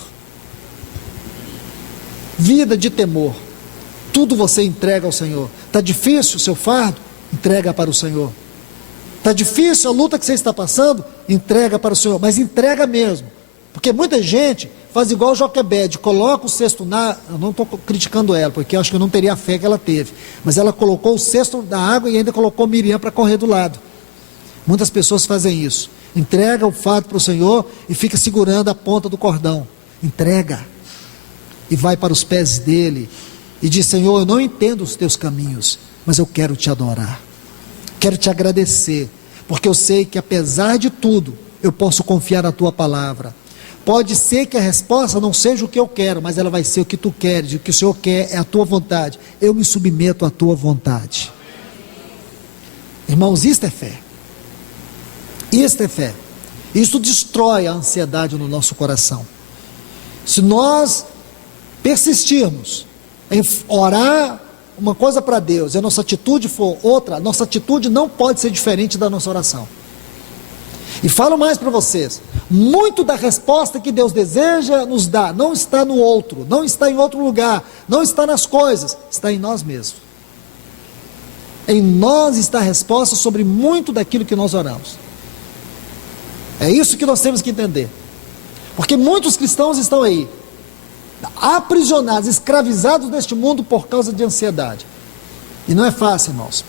Vida de temor. Tudo você entrega ao Senhor. Está difícil o seu fardo? Entrega para o Senhor. Está difícil a luta que você está passando? Entrega para o Senhor. Mas entrega mesmo. Porque muita gente faz igual Joquebede, coloca o cesto eu não estou criticando ela, porque eu acho que eu não teria a fé que ela teve, mas ela colocou o cesto da água e ainda colocou Miriam para correr do lado. Muitas pessoas fazem isso, entrega o fardo para o Senhor e fica segurando a ponta do cordão, entrega, e vai para os pés dele, e diz: Senhor, eu não entendo os teus caminhos, mas eu quero te adorar, quero te agradecer, porque eu sei que apesar de tudo, eu posso confiar na tua palavra. Pode ser que a resposta não seja o que eu quero, mas ela vai ser o que tu queres, o que o Senhor quer é a tua vontade. Eu me submeto à tua vontade. Irmãos, isto é fé. Isto é fé. Isso destrói a ansiedade no nosso coração. Se nós persistirmos em orar uma coisa para Deus e a nossa atitude for outra, a nossa atitude não pode ser diferente da nossa oração. E falo mais para vocês, muito da resposta que Deus deseja nos dar, não está no outro, não está em outro lugar, não está nas coisas, está em nós mesmos. Em nós está a resposta sobre muito daquilo que nós oramos. É isso que nós temos que entender. Porque muitos cristãos estão aí, aprisionados, escravizados neste mundo por causa de ansiedade. E não é fácil, irmãos.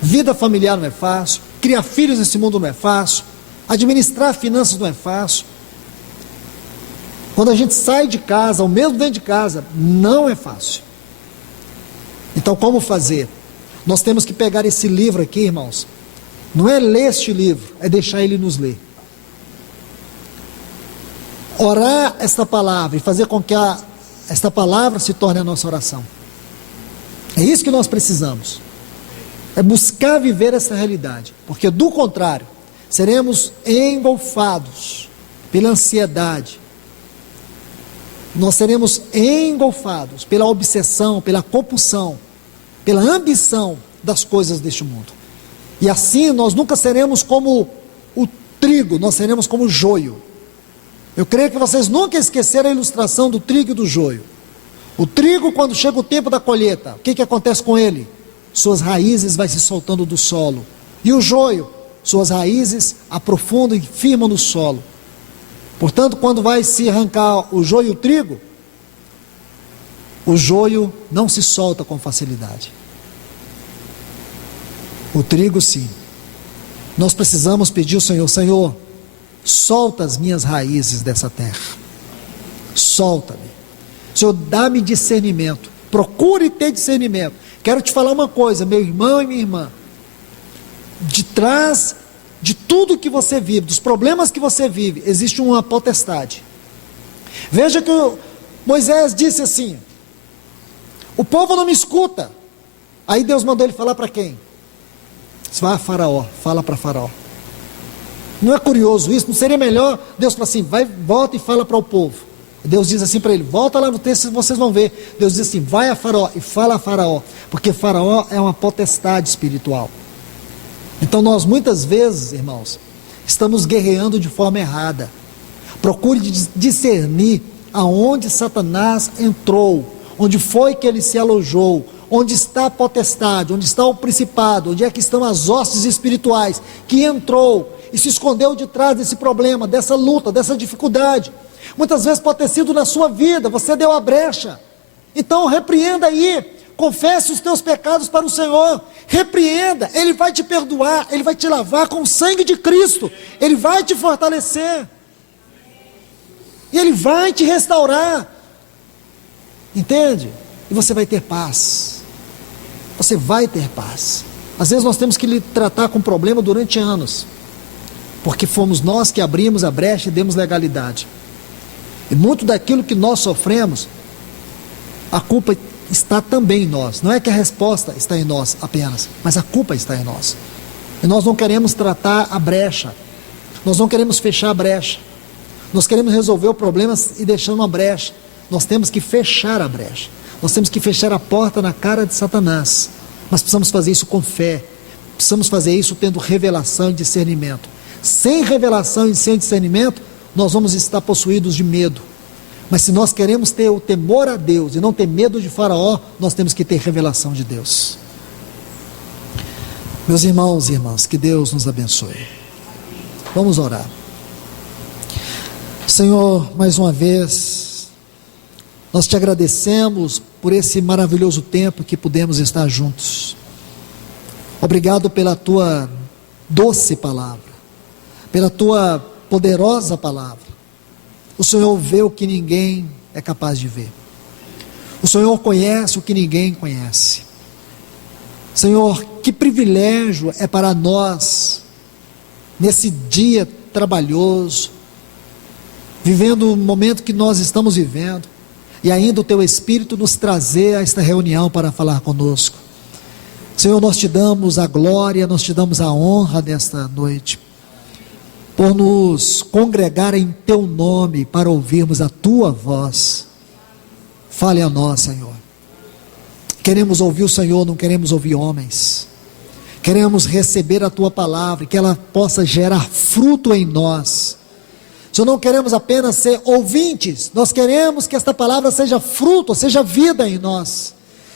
Vida familiar não é fácil, criar filhos nesse mundo não é fácil, administrar finanças não é fácil. Quando a gente sai de casa, ou mesmo dentro de casa, não é fácil. Então, como fazer? Nós temos que pegar esse livro aqui, irmãos. Não é ler este livro, é deixar ele nos ler. Orar esta palavra e fazer com que esta palavra se torne a nossa oração. É isso que nós precisamos. É buscar viver essa realidade. Porque do contrário, seremos engolfados pela ansiedade, nós seremos engolfados pela obsessão, pela compulsão, pela ambição das coisas deste mundo, e assim nós nunca seremos como o trigo, nós seremos como o joio. Eu creio que vocês nunca esqueceram a ilustração do trigo e do joio. O trigo, quando chega o tempo da colheita, o que acontece com ele? Suas raízes vai se soltando do solo, e o joio, suas raízes aprofundam e firmam no solo. Portanto, quando vai se arrancar o joio e o trigo, o joio não se solta com facilidade. O trigo sim. Nós precisamos pedir ao Senhor: Senhor, solta as minhas raízes dessa terra. Solta-me. Senhor, dá-me discernimento. Procure ter discernimento. Quero te falar uma coisa, meu irmão e minha irmã. De trás de tudo que você vive, dos problemas que você vive, existe uma potestade. Veja que Moisés disse assim: o povo não me escuta. Aí Deus mandou ele falar para quem? Disse, vai a Faraó, fala para Faraó. Não é curioso isso? Não seria melhor Deus falar assim, vai, volta e fala para o povo? Deus diz assim para ele, volta lá no texto e vocês vão ver. Deus diz assim, vai a Faraó e fala a Faraó, porque Faraó é uma potestade espiritual. Então nós muitas vezes, irmãos, estamos guerreando de forma errada. Procure discernir aonde Satanás entrou, onde foi que ele se alojou, onde está a potestade, onde está o principado, onde é que estão as hostes espirituais, que entrou e se escondeu de trás desse problema, dessa luta, dessa dificuldade. Muitas vezes pode ter sido na sua vida, você deu a brecha. Então repreenda aí, confesse os teus pecados para o Senhor, repreenda, Ele vai te perdoar, Ele vai te lavar com o sangue de Cristo, Ele vai te fortalecer, e Ele vai te restaurar, entende? E você vai ter paz, você vai ter paz. Às vezes nós temos que lhe tratar com problema durante anos, porque fomos nós que abrimos a brecha e demos legalidade, e muito daquilo que nós sofremos, a culpa está também em nós. Não é que a resposta está em nós apenas, mas a culpa está em nós. E nós não queremos tratar a brecha, nós não queremos fechar a brecha, nós queremos resolver o problema e deixar uma brecha. Nós temos que fechar a brecha, nós temos que fechar a porta na cara de Satanás, mas precisamos fazer isso com fé, precisamos fazer isso tendo revelação e discernimento. Sem revelação e sem discernimento, nós vamos estar possuídos de medo. Mas se nós queremos ter o temor a Deus e não ter medo de Faraó, nós temos que ter revelação de Deus. Meus irmãos e irmãs, que Deus nos abençoe. Vamos orar. Senhor, mais uma vez, nós te agradecemos por esse maravilhoso tempo que pudemos estar juntos. Obrigado pela tua doce palavra, pela tua poderosa palavra. O Senhor vê o que ninguém é capaz de ver. O Senhor conhece o que ninguém conhece. Senhor, que privilégio é para nós, nesse dia trabalhoso, vivendo o momento que nós estamos vivendo, e ainda o Teu Espírito nos trazer a esta reunião para falar conosco. Senhor, nós te damos a glória, nós te damos a honra nesta noite, por nos congregar em Teu nome, para ouvirmos a Tua voz. Fale a nós, Senhor. Queremos ouvir o Senhor, não queremos ouvir homens. Queremos receber a Tua palavra, e que ela possa gerar fruto em nós. Senhor, não queremos apenas ser ouvintes, nós queremos que esta palavra seja fruto, seja vida em nós.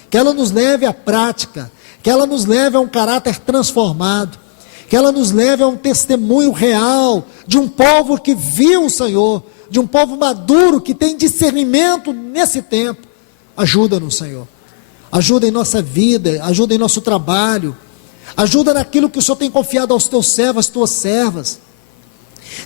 Que ela nos leve à prática, que ela nos leve a um caráter transformado, que ela nos leve a um testemunho real, de um povo que viu o Senhor, de um povo maduro, que tem discernimento nesse tempo. Ajuda-nos, Senhor, ajuda em nossa vida, ajuda em nosso trabalho, ajuda naquilo que o Senhor tem confiado aos Teus servos, às Tuas servas,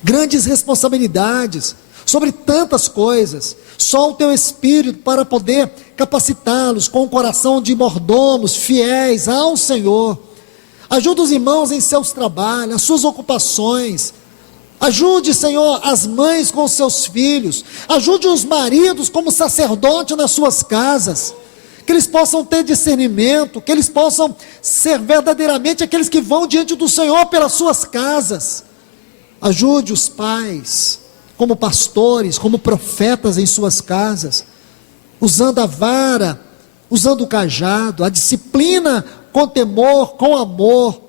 grandes responsabilidades, sobre tantas coisas, só o Teu Espírito para poder capacitá-los, com o coração de mordomos, fiéis ao Senhor. Ajude os irmãos em seus trabalhos, as suas ocupações. Ajude, Senhor, as mães com os seus filhos. Ajude os maridos como sacerdote nas suas casas. Que eles possam ter discernimento, que eles possam ser verdadeiramente aqueles que vão diante do Senhor pelas suas casas. Ajude os pais, como pastores, como profetas em suas casas, usando a vara, usando o cajado, a disciplina com temor, com amor,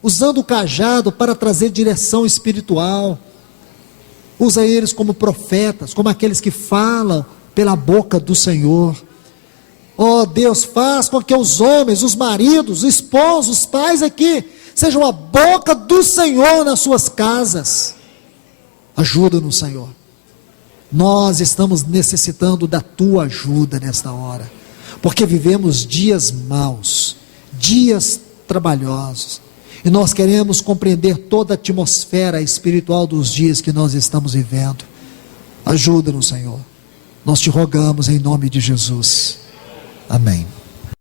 usando o cajado para trazer direção espiritual. Usa eles como profetas, como aqueles que falam pela boca do Senhor. Oh Deus, faz com que os homens, os maridos, os esposos, os pais aqui, sejam a boca do Senhor nas suas casas. Ajuda-nos, Senhor. Nós estamos necessitando da Tua ajuda nesta hora, porque vivemos dias maus, dias trabalhosos, e nós queremos compreender toda a atmosfera espiritual dos dias que nós estamos vivendo. Ajuda-nos, Senhor. Nós te rogamos em nome de Jesus. Amém.